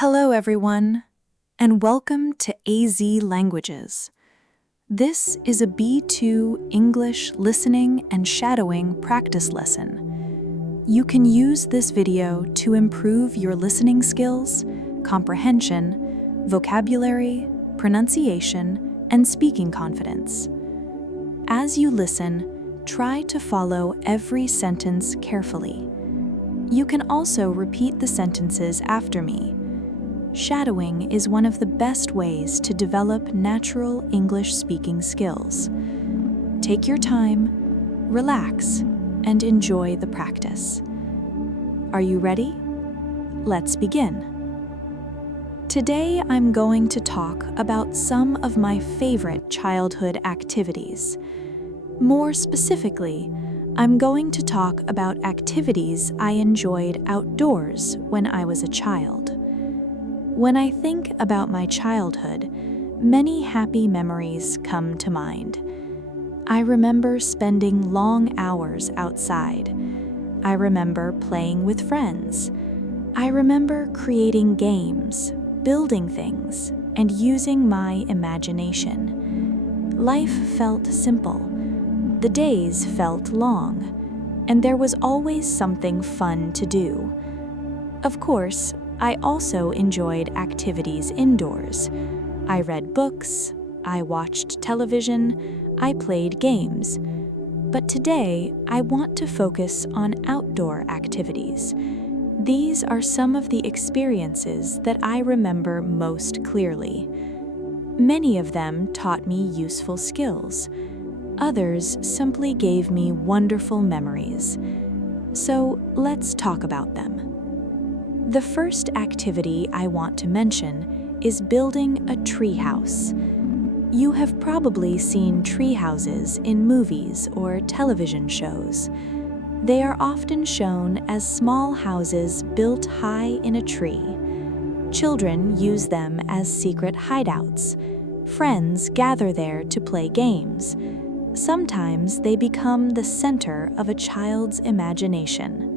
Hello, everyone, and welcome to AZ Languages. This is a B2 English listening and shadowing practice lesson. You can use this video to improve your listening skills, comprehension, vocabulary, pronunciation, and speaking confidence. As you listen, try to follow every sentence carefully. You can also repeat the sentences after me. Shadowing is one of the best ways to develop natural English speaking skills. Take your time, relax, and enjoy the practice. Are you ready? Let's begin. Today I'm going to talk about some of my favorite childhood activities. More specifically, I'm going to talk about activities I enjoyed outdoors when I was a child. When I think about my childhood, many happy memories come to mind. I remember spending long hours outside. I remember playing with friends. I remember creating games, building things, and using my imagination. Life felt simple. The days felt long, and there was always something fun to do. Of course, I also enjoyed activities indoors. I read books, I watched television, I played games. But today, I want to focus on outdoor activities. These are some of the experiences that I remember most clearly. Many of them taught me useful skills. Others simply gave me wonderful memories. So let's talk about them. The first activity I want to mention is building a treehouse. You have probably seen tree houses in movies or television shows. They are often shown as small houses built high in a tree. Children use them as secret hideouts. Friends gather there to play games. Sometimes they become the center of a child's imagination.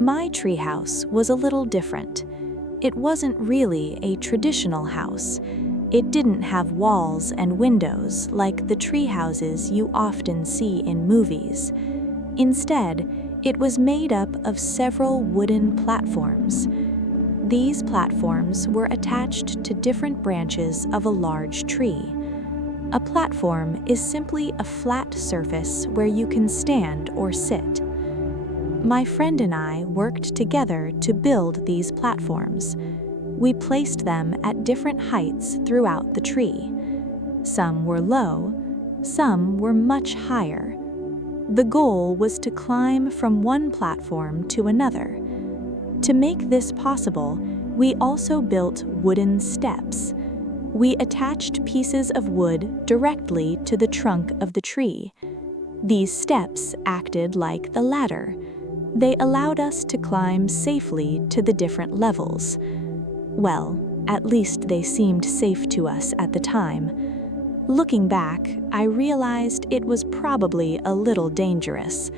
My treehouse was a little different. It wasn't really a traditional house. It didn't have walls and windows like the tree houses you often see in movies. Instead, it was made up of several wooden platforms. These platforms were attached to different branches of a large tree. A platform is simply a flat surface where you can stand or sit. My friend and I worked together to build these platforms. We placed them at different heights throughout the tree. Some were low, some were much higher. The goal was to climb from one platform to another. To make this possible, we also built wooden steps. We attached pieces of wood directly to the trunk of the tree. These steps acted like the ladder. They allowed us to climb safely to the different levels. Well, at least they seemed safe to us at the time. Looking back, I realized it was probably a little dangerous.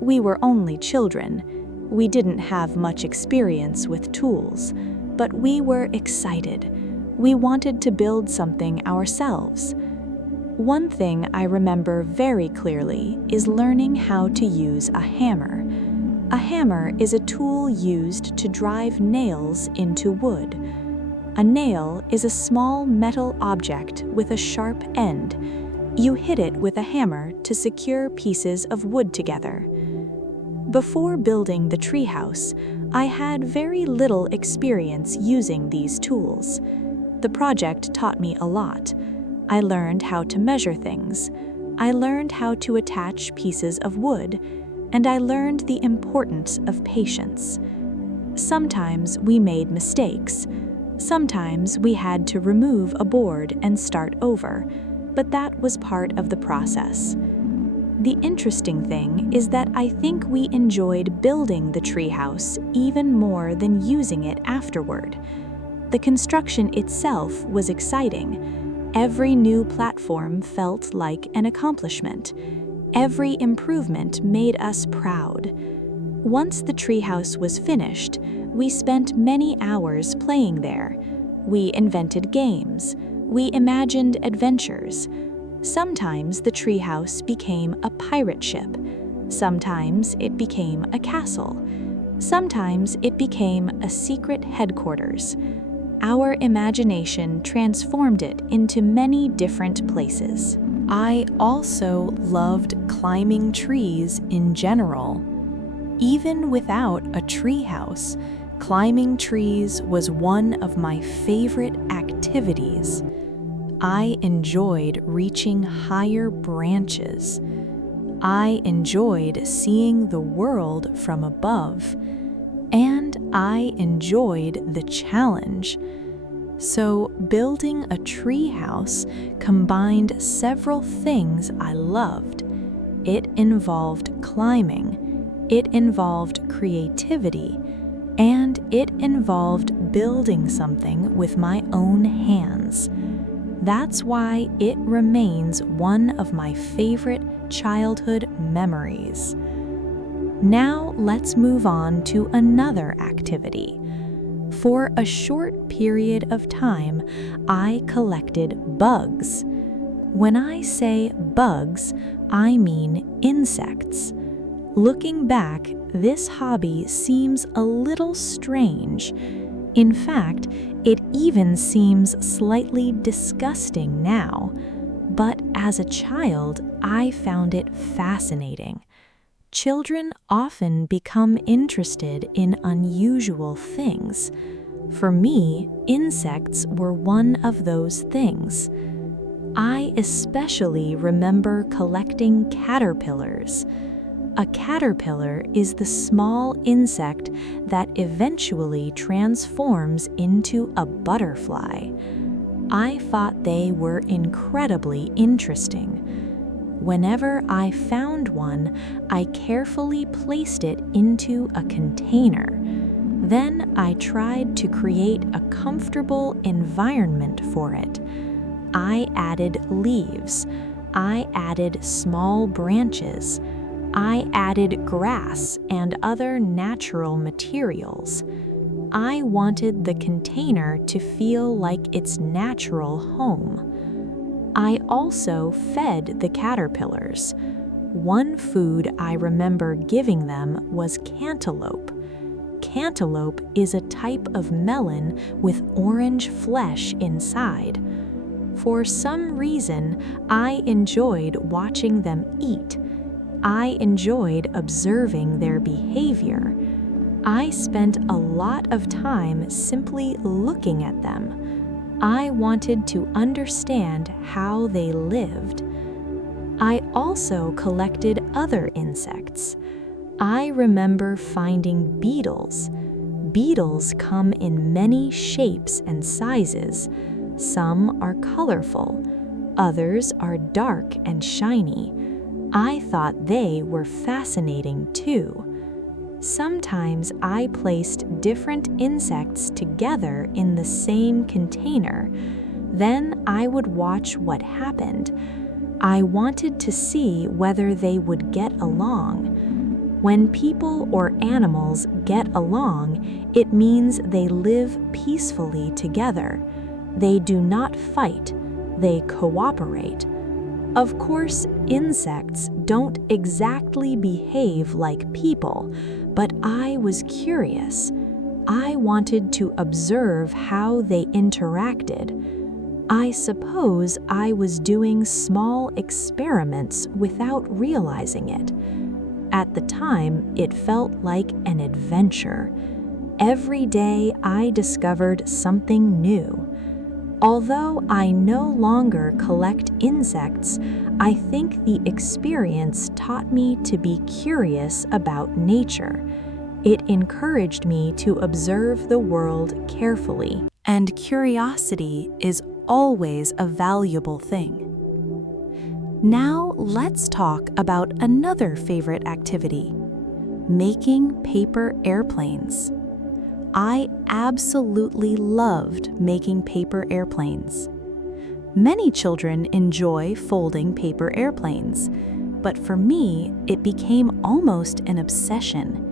We were only children. We didn't have much experience with tools, but we were excited. We wanted to build something ourselves. One thing I remember very clearly is learning how to use a hammer. A hammer is a tool used to drive nails into wood. A nail is a small metal object with a sharp end. You hit it with a hammer to secure pieces of wood together. Before building the treehouse, I had very little experience using these tools. The project taught me a lot. I learned how to measure things. I learned how to attach pieces of wood. And I learned the importance of patience. Sometimes we made mistakes. Sometimes we had to remove a board and start over, but that was part of the process. The interesting thing is that I think we enjoyed building the treehouse even more than using it afterward. The construction itself was exciting. Every new platform felt like an accomplishment. Every improvement made us proud. Once the treehouse was finished, we spent many hours playing there. We invented games. We imagined adventures. Sometimes the treehouse became a pirate ship. Sometimes it became a castle. Sometimes it became a secret headquarters. Our imagination transformed it into many different places. I also loved climbing trees in general. Even without a treehouse, climbing trees was one of my favorite activities. I enjoyed reaching higher branches. I enjoyed seeing the world from above, and I enjoyed the challenge. So building a treehouse combined several things I loved. It involved climbing, it involved creativity, and it involved building something with my own hands. That's why it remains one of my favorite childhood memories. Now let's move on to another activity. For a short period of time, I collected bugs. When I say bugs, I mean insects. Looking back, this hobby seems a little strange. In fact, it even seems slightly disgusting now. But as a child, I found it fascinating. Children often become interested in unusual things. For me, insects were one of those things. I especially remember collecting caterpillars. A caterpillar is the small insect that eventually transforms into a butterfly. I thought they were incredibly interesting. Whenever I found one, I carefully placed it into a container. Then I tried to create a comfortable environment for it. I added leaves. I added small branches. I added grass and other natural materials. I wanted the container to feel like its natural home. I also fed the caterpillars. One food I remember giving them was cantaloupe. Cantaloupe is a type of melon with orange flesh inside. For some reason, I enjoyed watching them eat. I enjoyed observing their behavior. I spent a lot of time simply looking at them. I wanted to understand how they lived. I also collected other insects. I remember finding beetles. Beetles come in many shapes and sizes. Some are colorful. Others are dark and shiny. I thought they were fascinating too. Sometimes I placed different insects together in the same container. Then I would watch what happened. I wanted to see whether they would get along. When people or animals get along, it means they live peacefully together. They do not fight, they cooperate. Of course, insects don't exactly behave like people, but I was curious. I wanted to observe how they interacted. I suppose I was doing small experiments without realizing it. At the time, it felt like an adventure. Every day I discovered something new. Although I no longer collect insects, I think the experience taught me to be curious about nature. It encouraged me to observe the world carefully. And curiosity is always a valuable thing. Now let's talk about another favorite activity: making paper airplanes. I absolutely loved making paper airplanes. Many children enjoy folding paper airplanes, but for me, it became almost an obsession.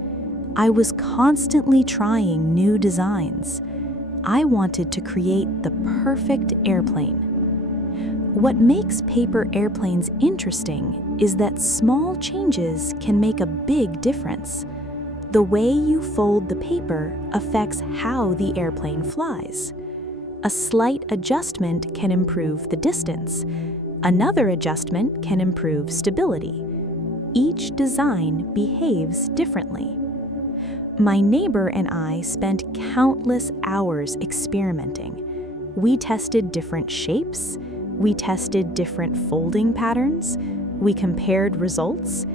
I was constantly trying new designs. I wanted to create the perfect airplane. What makes paper airplanes interesting is that small changes can make a big difference. The way you fold the paper affects how the airplane flies. A slight adjustment can improve the distance. Another adjustment can improve stability. Each design behaves differently. My neighbor and I spent countless hours experimenting. We tested different shapes. We tested different folding patterns. We compared results.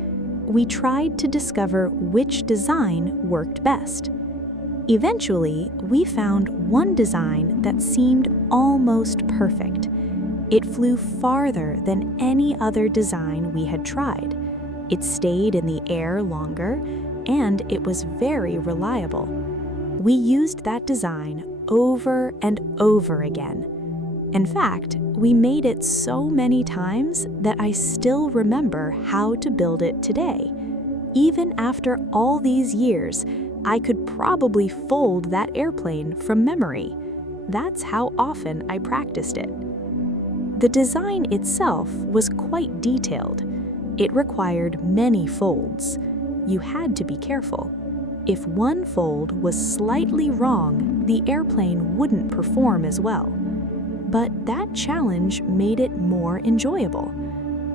We tried to discover which design worked best. Eventually, we found one design that seemed almost perfect. It flew farther than any other design we had tried. It stayed in the air longer, and it was very reliable. We used that design over and over again. In fact, we made it so many times that I still remember how to build it today. Even after all these years, I could probably fold that airplane from memory. That's how often I practiced it. The design itself was quite detailed. It required many folds. You had to be careful. If one fold was slightly wrong, the airplane wouldn't perform as well. But that challenge made it more enjoyable.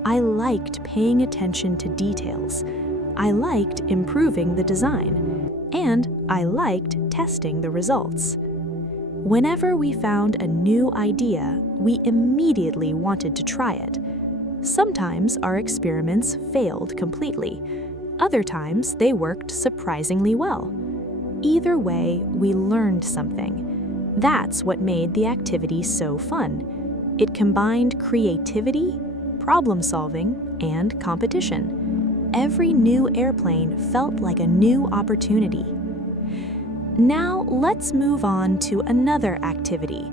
I liked paying attention to details. I liked improving the design. And I liked testing the results. Whenever we found a new idea, we immediately wanted to try it. Sometimes our experiments failed completely. Other times they worked surprisingly well. Either way, we learned something. That's what made the activity so fun. It combined creativity, problem-solving, and competition. Every new airplane felt like a new opportunity. Now let's move on to another activity.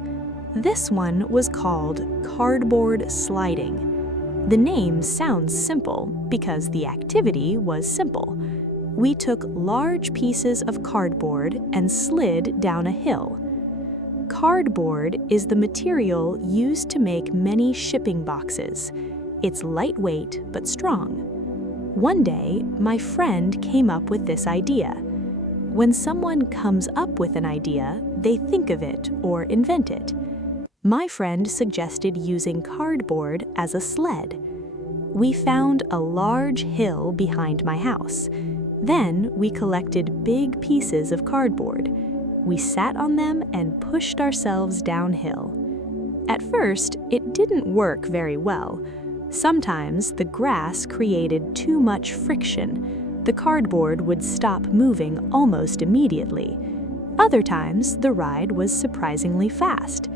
This one was called cardboard sliding. The name sounds simple because the activity was simple. We took large pieces of cardboard and slid down a hill. Cardboard is the material used to make many shipping boxes. It's lightweight but strong. One day, my friend came up with this idea. When someone comes up with an idea, they think of it or invent it. My friend suggested using cardboard as a sled. We found a large hill behind my house. Then we collected big pieces of cardboard. We sat on them and pushed ourselves downhill. At first, it didn't work very well. Sometimes the grass created too much friction. The cardboard would stop moving almost immediately. Other times, the ride was surprisingly fast.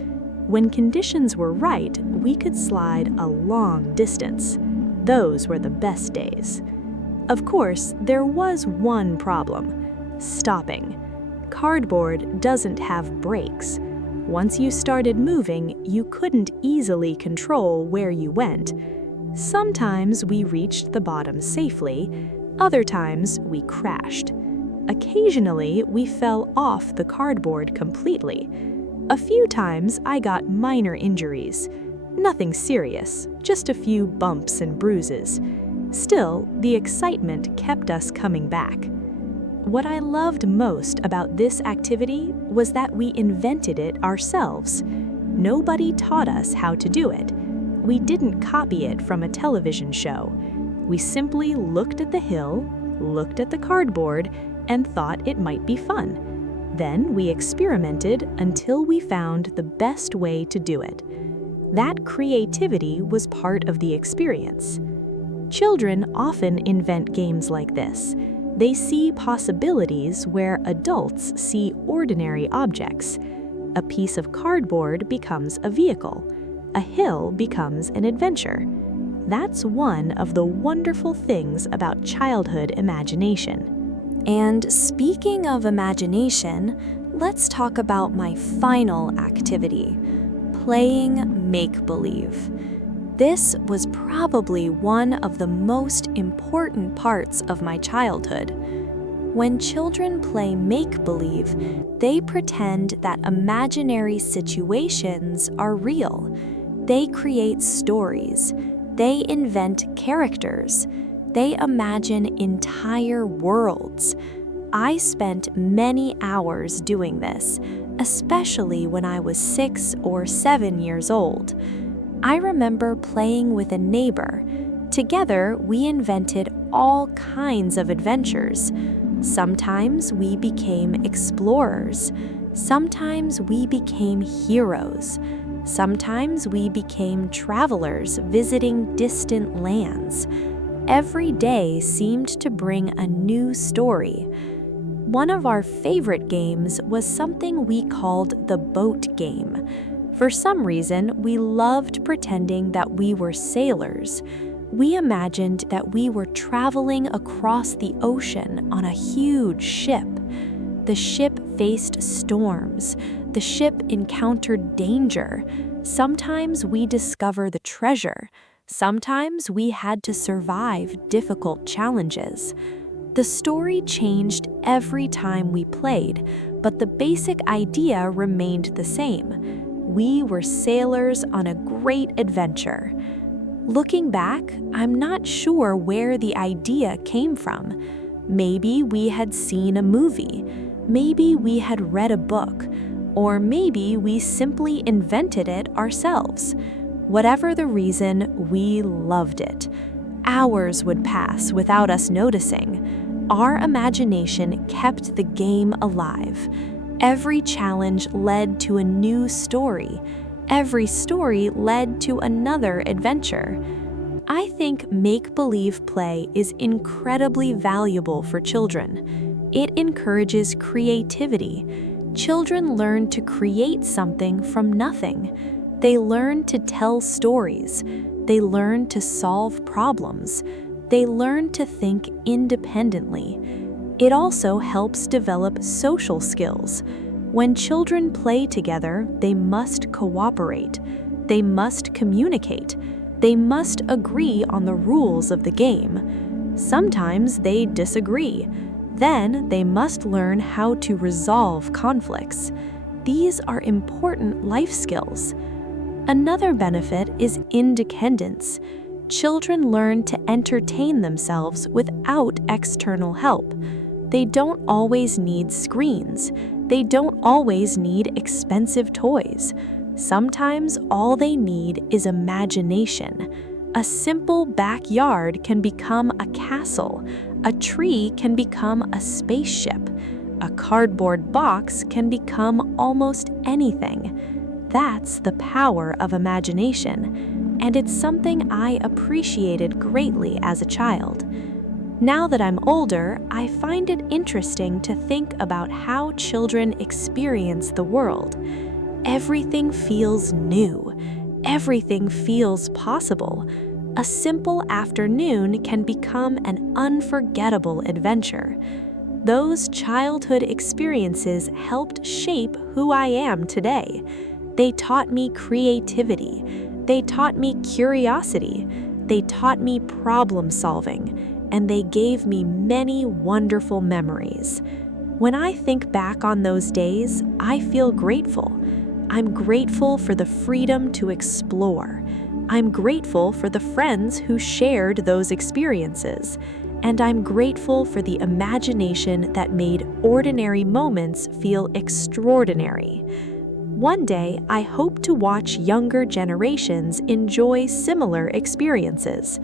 When conditions were right, we could slide a long distance. Those were the best days. Of course, there was one problem: stopping. Cardboard doesn't have brakes. Once you started moving, you couldn't easily control where you went. Sometimes we reached the bottom safely, other times we crashed. Occasionally, we fell off the cardboard completely. A few times I got minor injuries. Nothing serious, just a few bumps and bruises. Still, the excitement kept us coming back. What I loved most about this activity was that we invented it ourselves. Nobody taught us how to do it. We didn't copy it from a television show. We simply looked at the hill, looked at the cardboard, and thought it might be fun. Then we experimented until we found the best way to do it. That creativity was part of the experience. Children often invent games like this. They see possibilities where adults see ordinary objects. A piece of cardboard becomes a vehicle. A hill becomes an adventure. That's one of the wonderful things about childhood imagination. And speaking of imagination, let's talk about my final activity, playing make-believe. This was probably one of the most important parts of my childhood. When children play make-believe, they pretend that imaginary situations are real. They create stories. They invent characters. They imagine entire worlds. I spent many hours doing this, especially when I was 6 or 7 years old. I remember playing with a neighbor. Together, we invented all kinds of adventures. Sometimes we became explorers. Sometimes we became heroes. Sometimes we became travelers visiting distant lands. Every day seemed to bring a new story. One of our favorite games was something we called the boat game. For some reason, we loved pretending that we were sailors. We imagined that we were traveling across the ocean on a huge ship. The ship faced storms. The ship encountered danger. Sometimes we discovered the treasure. Sometimes we had to survive difficult challenges. The story changed every time we played, but the basic idea remained the same. We were sailors on a great adventure. Looking back, I'm not sure where the idea came from. Maybe we had seen a movie. Maybe we had read a book. Or maybe we simply invented it ourselves. Whatever the reason, we loved it. Hours would pass without us noticing. Our imagination kept the game alive. Every challenge led to a new story. Every story led to another adventure. I think make-believe play is incredibly valuable for children. It encourages creativity. Children learn to create something from nothing. They learn to tell stories. They learn to solve problems. They learn to think independently. It also helps develop social skills. When children play together, they must cooperate. They must communicate. They must agree on the rules of the game. Sometimes they disagree. Then they must learn how to resolve conflicts. These are important life skills. Another benefit is independence. Children learn to entertain themselves without external help. They don't always need screens. They don't always need expensive toys. Sometimes all they need is imagination. A simple backyard can become a castle. A tree can become a spaceship. A cardboard box can become almost anything. That's the power of imagination, and it's something I appreciated greatly as a child. Now that I'm older, I find it interesting to think about how children experience the world. Everything feels new. Everything feels possible. A simple afternoon can become an unforgettable adventure. Those childhood experiences helped shape who I am today. They taught me creativity. They taught me curiosity. They taught me problem solving. And they gave me many wonderful memories. When I think back on those days, I feel grateful. I'm grateful for the freedom to explore. I'm grateful for the friends who shared those experiences. And I'm grateful for the imagination that made ordinary moments feel extraordinary. One day, I hope to watch younger generations enjoy similar experiences.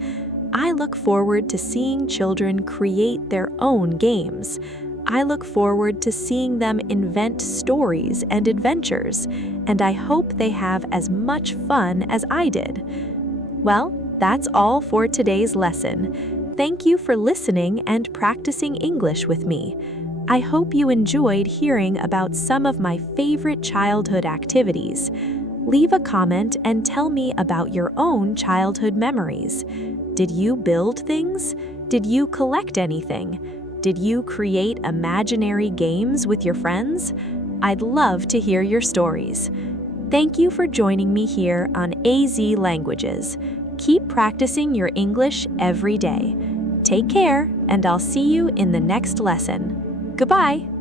I look forward to seeing children create their own games. I look forward to seeing them invent stories and adventures, and I hope they have as much fun as I did. Well, that's all for today's lesson. Thank you for listening and practicing English with me. I hope you enjoyed hearing about some of my favorite childhood activities. Leave a comment and tell me about your own childhood memories. Did you build things? Did you collect anything? Did you create imaginary games with your friends? I'd love to hear your stories. Thank you for joining me here on AZ Languages. Keep practicing your English every day. Take care, and I'll see you in the next lesson. Goodbye.